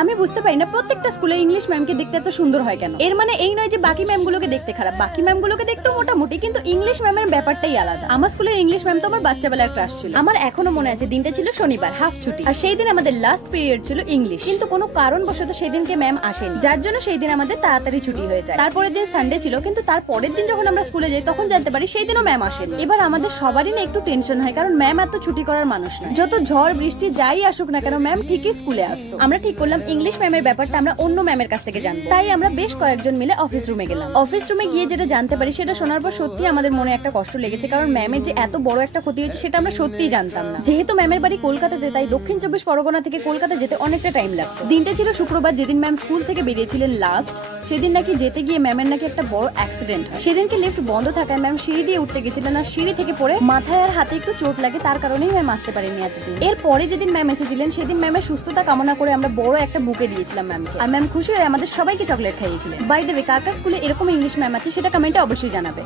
আমি বুঝতে পারি না প্রত্যেকটা স্কুলে ইংলিশ ম্যামকে দেখতে এত সুন্দর হয় কেন। এর মানে এই নয় যে বাকি ম্যামগুলোকে দেখতে খারাপ, বাকি ম্যামগুলোকে দেখতে মোটামুটি, কিন্তু ইংলিশ ম্যামের ব্যাপারটাই আলাদা। আমার স্কুলের ইংলিশ ম্যাম তো আমার বাচ্চাবেলার ক্রাশ ছিল। আমার এখনো মনে আছে দিনটা ছিল শনিবার, হাফ ছুটি, আর সেই দিন আমাদের লাস্ট পিরিয়ড ছিল ইংলিশ। কিন্তু কোনো কারণবশত সেই দিনকে ম্যাম আসেনি, যার জন্য সেই দিন আমাদের তাড়াতাড়ি ছুটি হয়ে যায়। তারপরের দিন সানডে ছিল, কিন্তু তার পরের দিন যখন আমরা স্কুলে যাই তখন জানতে পারি সেই দিনও ম্যাম আসেনি। এবার আমাদের সবারই না একটু টেনশন হয়, কারণ ম্যাম এত ছুটি করার মানুষ নয়। যত ঝড় বৃষ্টি যাই আসুক না কেন ম্যাম ঠিকই স্কুলে আসতো। আমরা ঠিক করলাম ইংলিশ ম্যামের ব্যাপারটা আমরা অন্য ম্যামের কাছ থেকে জানবো। তাই আমরা বেশ কয়েকজন মিলে অফিস রুমে গেলাম। অফিস রুমে গিয়ে যেটা জানতে পারি সেটা শোনার পর সত্যি আমাদের মনে একটা কষ্ট লেগেছে, কারণ ম্যামের যে এত বড় একটা ক্ষতি হয়েছে সেটা আমরা সত্যিই জানতাম না। যেহেতু ম্যামের বাড়ি কলকাতাতে, তাই দক্ষিণ 24 পরগনা থেকে কলকাতা যেতে অনেকটা টাইম লাগতো। দিনটা ছিল শুক্রবার, যেদিন ম্যাম স্কুল থেকে বেরিয়েছিলেন লাস্ট। সেদিন নাকি যেতে গিয়ে ম্যামের নাকি একটা বড় অ্যাক্সিডেন্ট হয়। সেদিনকে লিফট বন্ধ থাকায় ম্যাম সিঁড়ি দিয়ে উঠতে গেছিলেন, আর সিঁড়ি থেকে পড়ে মাথায় আর হাতে একটু চোট লাগে, তার কারণেই ম্যাম আসতে পারেনি এতদিন। এরপরে যেদিন ম্যাম এসেছিলেন সেদিন ম্যামের সুস্থতা কামনা করে আমরা বড় একটা বুকে দিয়েছিলাম ম্যামকে, আর ম্যাম খুশি হয়ে আমাদের সবাইকে চকলেট খাইয়েছিলেন। বাই দ্য ওয়ে, কার কার স্কুলে এরকম ইংলিশ ম্যাম আছে সেটা কমেন্টে অবশ্যই জানাবে।